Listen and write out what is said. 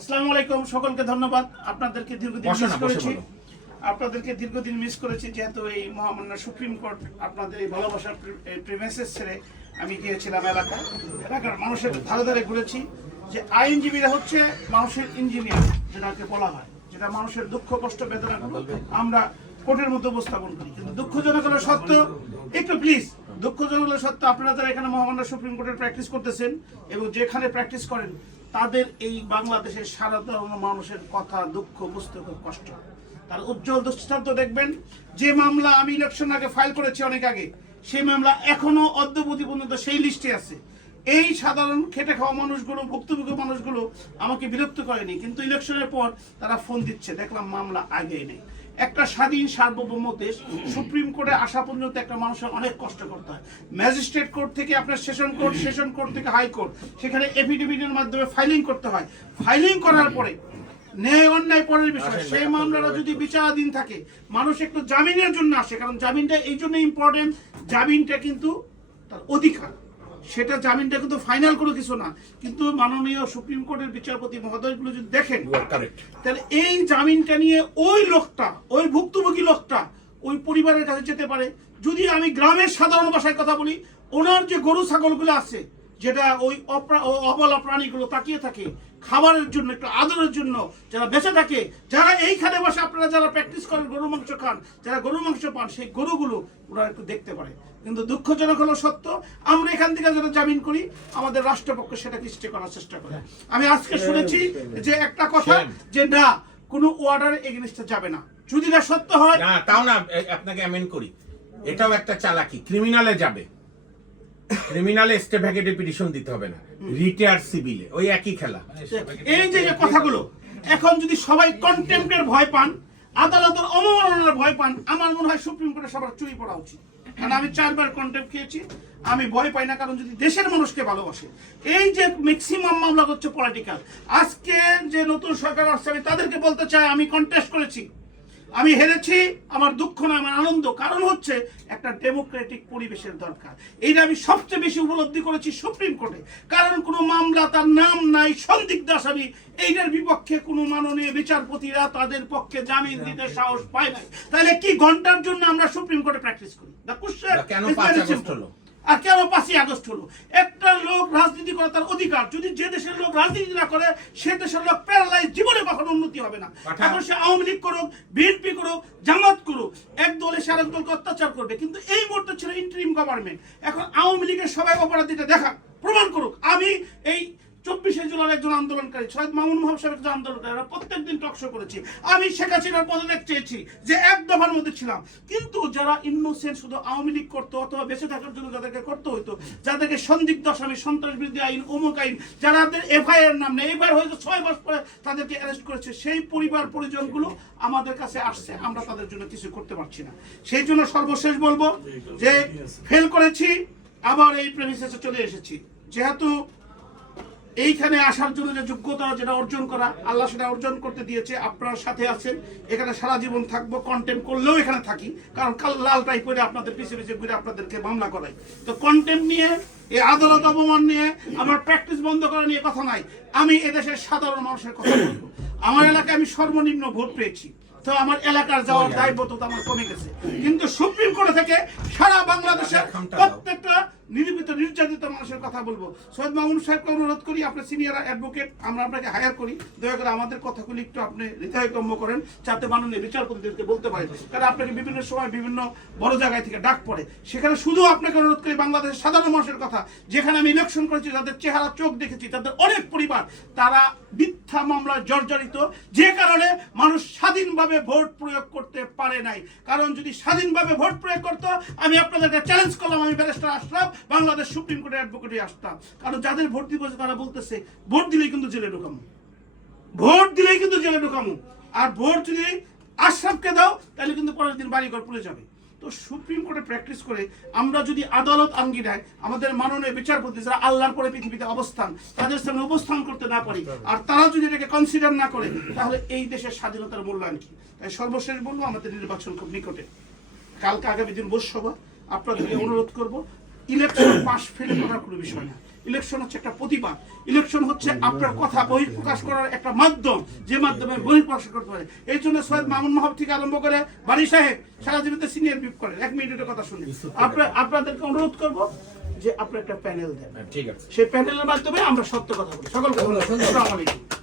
আসসালামু আলাইকুম, সকলকে ধন্যবাদ। আপনাদেরকে দীর্ঘদিন মিস করেছি যেহেতু এই মহামান্য সুপ্রিম কোর্ট আপনাদের এই ভালোবাসার প্রিমিসেস ছেড়ে আমি গিয়েছিলাম এলাকার মানুষের ধারে ধারে ঘুরেছি। যে আইনজীবীরা হচ্ছে মানুষের ইঞ্জিনিয়ার যেটাকে বলা হয়, যেটা মানুষের দুঃখ কষ্ট বেদনা আমরা কোর্টের মধ্যে উপস্থাপন করি। কিন্তু দুঃখজনক হলো সত্য, একটু প্লিজ, দুঃখজনক হলো সত্য, আপনারা যারা এখানে মহামান্য সুপ্রিম কোর্টের প্র্যাকটিস করতেছেন এবং যেখানে প্র্যাকটিস করেন তাদের এই বাংলাদেশের সাধারণ মানুষের কথা দুঃখ বুঝতে খুব কষ্ট। তার উজ্জ্বল দৃষ্টান্ত দেখবেন, যে মামলা আমি ইলেকশন আগে ফাইল করেছি অনেক আগে, সেই মামলা এখনো অদ্যবধি পর্যন্ত সেই লিস্টে আছে। এই সাধারণ খেটে খাওয়া মানুষগুলো, ভুক্তভোগী মানুষগুলো আমাকে বিরক্ত করেনি, কিন্তু ইলেকশনের পর তারা ফোন দিচ্ছে, দেখলাম মামলা আগেই নেই। একটা স্বাধীন সার্বভৌম দেশ, সুপ্রিম কোর্টে আসা পর্যন্ত একটা মানুষের অনেক কষ্ট করতে হয়। ম্যাজিস্ট্রেট কোর্ট থেকে আপনার সেশন কোর্ট থেকে হাইকোর্ট, সেখানে এফিডেভিটের মাধ্যমে ফাইলিং করতে হয়। ফাইলিং করার পরে ন্যায় অন্যায় পরের বিষয়, সেই মামলাটা যদি বিচারাধীন থাকে, মানুষ একটু জামিনের জন্য আসে, কারণ জামিনটা এই জন্য ইম্পর্টেন্ট, জামিনটা কিন্তু তার অধিকার, সেটা জামিনটা কিন্তু ফাইনাল কোনো কিছু না। কিন্তু মাননীয় সুপ্রিম কোর্টের বিচারপতি মহোদয়গুলো যদি দেখেন, তাহলে এই জামিনটা নিয়ে ওই লোকটা, ওই ভুক্তভোগী লোকটা ওই পরিবারের কাছে যেতে পারে। যদি আমি গ্রামের সাধারণ ভাষায় কথা বলি, ওনার যে গরু ছাগলগুলো আছে, যেটা ওই অবলা প্রাণীগুলো তাকিয়ে থাকে খাবারের জন্য, একটু আদরের জন্য, যারা বেঁচে থাকে, যারা এইখানে বসে আপনারা যারা প্র্যাকটিস করেন, গরু মাংস খান, যারা গরু মাংস পান, সেই গরুগুলো ওরা একটু দেখতে পারে। কিন্তু দুঃখজনক হলো সত্য, আমরা এখান থেকে যারা জামিন করি, আমাদের রাষ্ট্রপক্ষ সেটাকে স্টে করার চেষ্টা করে। আমি আজকে শুনেছি যে একটা কথা, যে না কোনো অর্ডার এগেইনস্টে যাবে না, যদি না সত্য হয় না, তাও না, আপনাকে অ্যামেন্ড করি, এটাও একটা চালাকি, ক্রিমিনালে যাবে, ক্রিমিনালে স্টে ভ্যাকেটে পিটিশন দিতে হবে না, রিটে আর সিভিলে ওই একই খেলা। এই যে কথাগুলো এখন যদি সবাই কন্টেম্পটের ভয় পান, আদালতের অবমাননার ভয় পান, আমার মনে হয় সুপ্রিম কোর্টে সবার চুরি পড়া উচিত। কারণ আমি 4 বার কন্টেম্প খেয়েছি, আমি ভয় পাই না, কারণ যদি দেশের মানুষকে ভালোবাসে। এই যে ম্যাক্সিমাম মামলা হচ্ছে পলিটিক্যাল। আজকে যে নতুন সরকার আসছে, আমি তাদেরকে বলতে চাই, আমি কন্টেস্ট করেছি, আমি হেরেছি, আমার দুঃখ না, আমার আনন্দ। কারণ হচ্ছে একটা ডেমোক্রেটিক পরিবেশের দরকার। এইটা আমি সবচেয়ে বেশি উপলব্ধি করেছি সুপ্রিম কোর্টে। কারণ কোনো মামলা তার নাম নাই, সন্দিগ্ধ আসামি, এইটার বিপক্ষে কোনো মাননীয় বিচারপতিরা তাদের পক্ষে জামিন দিতে সাহস পায় না। তাহলে কি ঘন্টার জন্য আমরা সুপ্রিম কোর্টে প্র্যাকটিস করি? কেন 5 আগস্ট হলো? আর কেন 5ই আগস্ট হলো? একটা লোক রাজনীতি করে তার অধিকার, যদি যে দেশের লোক রাজনীতি না করে, সে দেশের লোক প্যারালাইজ, জীবনে কখনো উন্নতি হবে না। এখন সে আওয়ামী লীগ করুক, বিএনপি করুক, জামাত করুক, এক দলে সে আরেক দলকে অত্যাচার করবে। কিন্তু এই মুহূর্তে ছিল ইন্টারিম গভর্নমেন্ট। এখন আওয়ামী লীগের সবাই অপরাধীটা দেখা প্রমাণ করুক। আমি এই 24শে জুলাই একজন আন্দোলনকারী, সৈয়দ মামুন সাহেব একজন আন্দোলনকারী, প্রত্যেকদিন টকশো করেছি। আমি শেখ হাসিনার পদত্যাগ চেয়েছি, যে এক দফার মধ্যে ছিলাম। কিন্তু যারা ইনোসেন্ট, শুধু আওয়ামী লীগ করতো অথবা বেঁচে থাকার জন্য যাদেরকে করতে হইতো, যাদেরকে সন্দিগ্ধ আসামি, সন্ত্রাস বিরোধী আইন, অমুক আইন, যাদের এফআইআর নাম নেই, এবার হয়তো 6 মাস পরে তাদেরকে অ্যারেস্ট করেছে, সেই পরিবার পরিজনগুলো আমাদের কাছে আসছে, আমরা তাদের জন্য কিছু করতে পারছি না। সেই জন্য সর্বশেষ বলবো যে ফেল করেছি, আবার এই প্রেমিসেসে চলে এসেছি। যেহেতু এইখানে আসার জন্য যে যোগ্যতা, যেটা অর্জন করা, আল্লাহ সেটা অর্জন করতে দিয়েছে, আপনার সাথে আছেন, এখানে সারা জীবন থাকবো, কন্টেম্প করলেও এখানে থাকি, কারণ লাল টাই করে আপনাদের পিছিয়ে পিছিয়ে ঘুরে আপনাদেরকে মামলা করাই। তো কন্টেম্প নিয়ে, এই আদালত অপমান নিয়ে, আমার প্র্যাকটিস বন্ধ করা নিয়ে কথা নাই। আমি এদেশের সাধারণ মানুষের কথা বলবো। আমার এলাকায় আমি সর্বনিম্ন ভোট পেয়েছি, তো আমার এলাকার যাওয়ার দায়বদ্ধতা আমার কমে গেছে। কিন্তু সুপ্রিম কোর্ট থেকে সারা বাংলাদেশের প্রত্যেকটা নির্যাতিত মানুষের কথা বলবো। সৈয়দ মামুন সাহেবকে অনুরোধ করি, আপনি সিনিয়র অ্যাডভোকেট, আমরা আপনাকে হায়ার করি, দয়া করে আমাদের কথাগুলি একটু আপনি হৃদয়গম্য করেন, যাতে মাননীয় বিচারপতিদেরকে বলতে পারেন। কারণ আপনাকে বিভিন্ন সময় বিভিন্ন বড় জায়গায় থেকে ডাক পড়ে, সেখানে শুধু আপনাকে অনুরোধ করি বাংলাদেশের সাধারণ মানুষের কথা। যেখানে আমি ইলেকশন করেছি, যাদের চেহারা চোখ দেখেছি, তাদের অনেক পরিবার তারা মিথ্যা মামলায় জর্জরিত, যে কারণে মানুষ স্বাধীনভাবে ভোট প্রয়োগ করতে পারে নাই। কারণ যদি স্বাধীনভাবে ভোট প্রয়োগ করতো, আমি আপনাদেরকে চ্যালেঞ্জ করলাম, আমি ব্যারিস্টার আশরাফ বাংলাদেশ সুপ্রিম কোর্টের অ্যাডভোকেটে আসতাম। কারণ যাদের ভোট দিব তারা বলতেছে ভোট দিলেই কিন্তু জেলে ঢোকামো, ভোট দিলেই কিন্তু জেলে ঢোকামো, আর ভোট যদি আশরাফকে দাও তাহলে কিন্তু পরের দিন বাড়িঘর পুড়ে যাবে। তো সুপ্রিম কোর্টে প্র্যাকটিস করে আমরা যদি আদালত আঙ্গিনায় আমাদের মাননীয় বিচারপতি, যারা আল্লাহর পরে পৃথিবীতে অবস্থান, তাদের সামনে উপস্থান করতে না পারি, আর তারা যদি এটাকে কনসিডার না করে, তাহলে এই দেশের স্বাধীনতার মূল্যায়ন কি? তাই সর্বশেষ বলবো, আমাদের নির্বাচন খুব নিকটে, কালকে আগামী দিন বসসভা, আপনাদেরকে অনুরোধ করবো, ইলেকশন পাশ ফেলে করার কোনো বিষয় না। ইলেকশন হচ্ছে একটা প্রতিবাদ, ইলেকশন হচ্ছে আপনার কথা বহিঃপ্রকাশ করার একটা মাধ্যম, যে মাধ্যমে বহিঃপ্রকাশ করতে পারে। এই জন্য সৈয়দ মামুন মাহবুব থেকে আরম্ভ করে বাড়ি সাহেব সারা জীবিত সিনিয়র বিপ করেন। 1 মিনিটের কথা শুনি, আপনাদেরকে অনুরোধ করব যে আপনারা একটা প্যানেল দেন, ঠিক আছে, সেই প্যানেলের মাধ্যমে আমরা সত্য কথা বলি। সকলকে ধন্যবাদ। আসসালামু আলাইকুম।